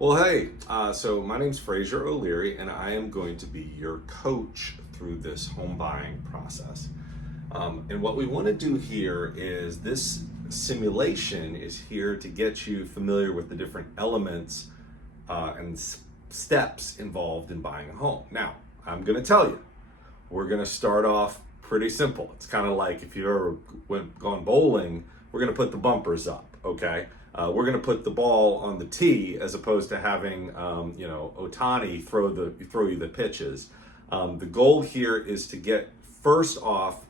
Well, hey, so my name's Fraser O'Leary, and I am going to be your coach through this home buying process. And what we want to do here is this simulation is here to get you familiar with the different elements and steps involved in buying a home. Now, I'm going to tell you, we're going to start off pretty simple. It's kind of like if you've ever gone bowling, we're going to put the bumpers up, okay? We're going to put the ball on the tee as opposed to having, Otani throw you the pitches. The goal here is to get first off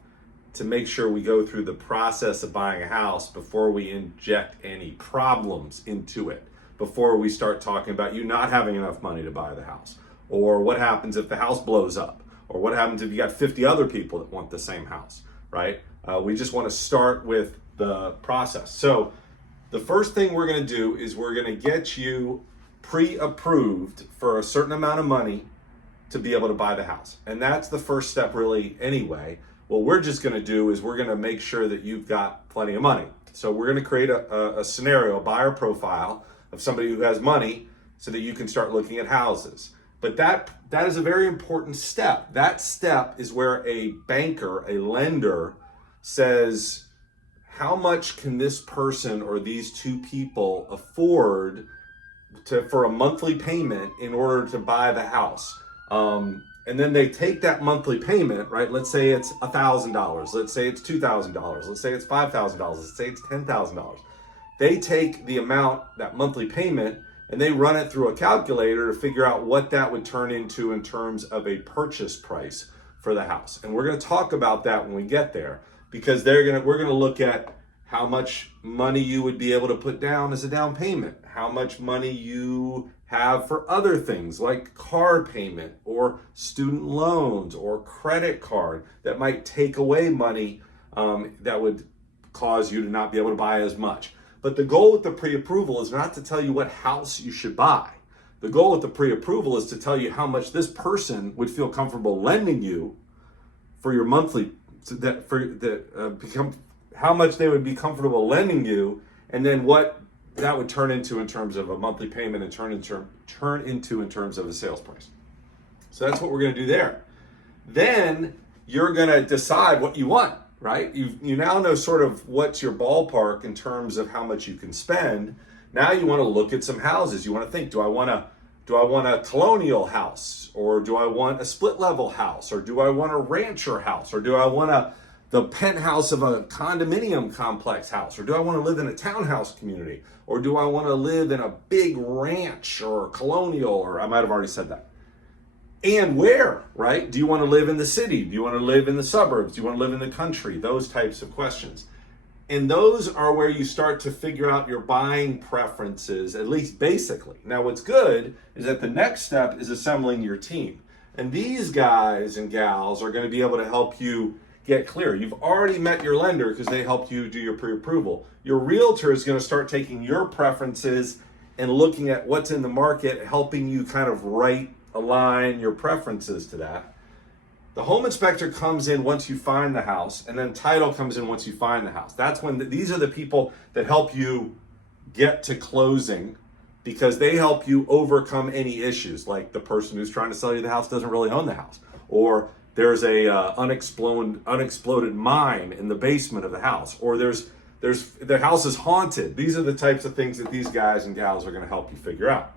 to make sure we go through the process of buying a house before we inject any problems into it, before we start talking about you not having enough money to buy the house, or what happens if the house blows up, or what happens if you got 50 other people that want the same house, right? We just want to start with the process. So the first thing we're going to do is we're going to get you pre-approved for a certain amount of money to be able to buy the house. And that's the first step really anyway. What we're just going to do is we're going to make sure that you've got plenty of money. So we're going to create a scenario, a buyer profile of somebody who has money so that you can start looking at houses. But that is a very important step. That step is where a banker, a lender says, how much can this person or these two people afford for a monthly payment in order to buy the house? And then they take that monthly payment, right? Let's say it's $1,000. Let's say it's $2,000. Let's say it's $5,000. Let's say it's $10,000. They take the amount, that monthly payment, and they run it through a calculator to figure out what that would turn into in terms of a purchase price for the house. And we're going to talk about that when we get there, because we're going to look at how much money you would be able to put down as a down payment, how much money you have for other things like car payment or student loans or credit card that might take away money that would cause you to not be able to buy as much. But the goal with the pre-approval is not to tell you what house you should buy. The goal with the pre-approval is to tell you how much this person would feel comfortable lending you for your monthly, how much they would be comfortable lending you, and then what that would turn into in terms of a monthly payment and turn into in terms of a sales price. So that's what we're going to do there. Then you're going to decide what you want, right? You now know sort of what's your ballpark in terms of how much you can spend. Now you want to look at some houses. You want to think, do I want a colonial house, or do I want a split level house, or do I want a rancher house, or do I want the penthouse of a condominium complex house, or do I want to live in a townhouse community, or do I want to live in a big ranch or colonial, or I might have already said that. And where, right? Do you want to live in the city? Do you want to live in the suburbs? Do you want to live in the country? Those types of questions. And those are where you start to figure out your buying preferences, at least basically. Now, what's good is that the next step is assembling your team. And these guys and gals are going to be able to help you get clear. You've already met your lender because they helped you do your pre-approval. Your realtor is going to start taking your preferences and looking at what's in the market, helping you kind of align your preferences to that. The home inspector comes in once you find the house, and then title comes in once you find the house. That's when these are the people that help you get to closing, because they help you overcome any issues, like the person who's trying to sell you the house doesn't really own the house, or there's a unexploded mine in the basement of the house, or the house is haunted. These are the types of things that these guys and gals are going to help you figure out.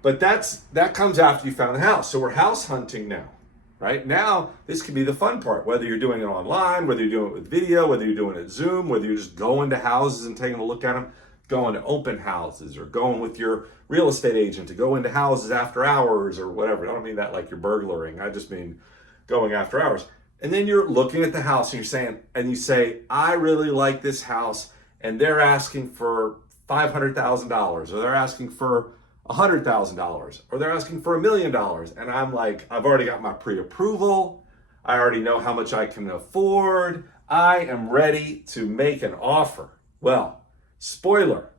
But that comes after you found the house. So we're house hunting now, right? Now, this can be the fun part, whether you're doing it online, whether you're doing it with video, whether you're doing it at Zoom, whether you're just going to houses and taking a look at them, going to open houses, or going with your real estate agent to go into houses after hours or whatever. I don't mean that like you're burglaring. I just mean going after hours. And then you're looking at the house and you say, I really like this house, and they're asking for $500,000, or they're asking for $100,000, or they're asking for $1 million. And I'm like, I've already got my pre-approval. I already know how much I can afford. I am ready to make an offer. Well, spoiler,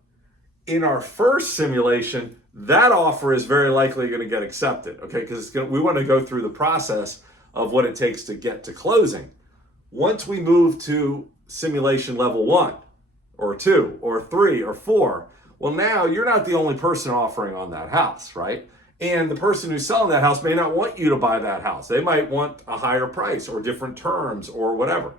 in our first simulation, that offer is very likely going to get accepted, okay? Because we want to go through the process of what it takes to get to closing. Once we move to simulation level 1 or 2 or 3 or 4, Well, now you're not the only person offering on that house, right? And the person who's selling that house may not want you to buy that house. They might want a higher price or different terms or whatever.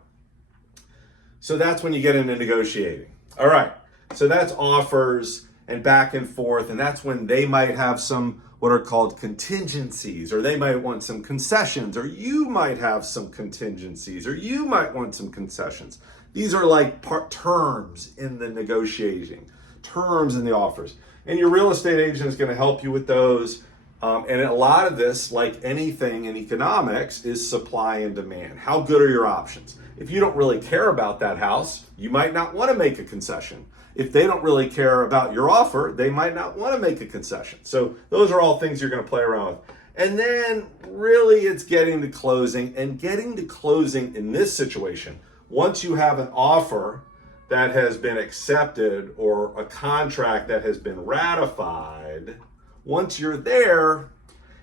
So that's when you get into negotiating. All right. So that's offers and back and forth. And that's when they might have some what are called contingencies, or they might want some concessions, or you might have some contingencies, or you might want some concessions. These are like terms in the negotiating, terms in the offers. And your real estate agent is going to help you with those. And a lot of this, like anything in economics, is supply and demand. How good are your options? If you don't really care about that house, you might not want to make a concession. If they don't really care about your offer, they might not want to make a concession. So those are all things you're going to play around with. And then really it's getting to closing. And getting to closing in this situation, once you have an offer that has been accepted or a contract that has been ratified, once you're there,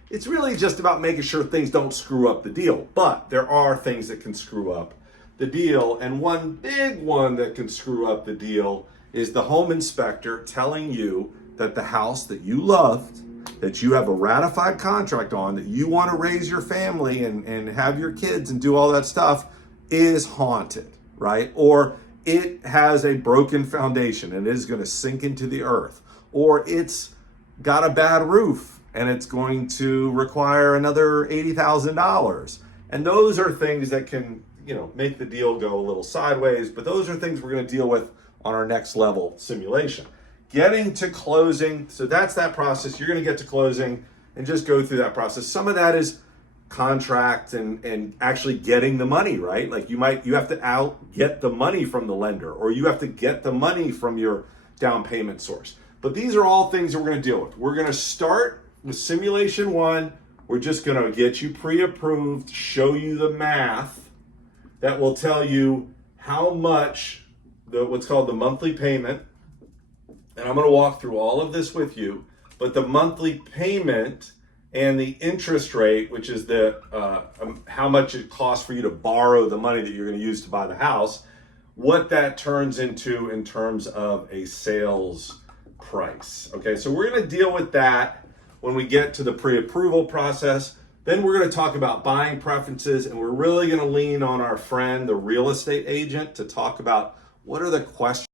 it's really just about making sure things don't screw up the deal. But there are things that can screw up the deal. And one big one that can screw up the deal is the home inspector telling you that the house that you loved, that you have a ratified contract on, that you want to raise your family and have your kids and do all that stuff, is haunted, right? Or it has a broken foundation and is going to sink into the earth. Or it's got a bad roof and it's going to require another $80,000. And those are things that can, make the deal go a little sideways, but those are things we're going to deal with on our next level simulation. Getting to closing, so that's that process. You're going to get to closing and just go through that process. Some of that is contract and actually getting the money, right? Like you have to get the money from the lender, or you have to get the money from your down payment source. But these are all things that we're going to deal with. We're going to start with simulation 1. We're just going to get you pre-approved, show you the math that will tell you how much what's called the monthly payment, and I'm going to walk through all of this with you, but the monthly payment and the interest rate, which is the how much it costs for you to borrow the money that you're going to use to buy the house, what that turns into in terms of a sales price. Okay, so we're going to deal with that when we get to the pre-approval process. Then we're going to talk about buying preferences, and we're really going to lean on our friend, the real estate agent, to talk about what are the questions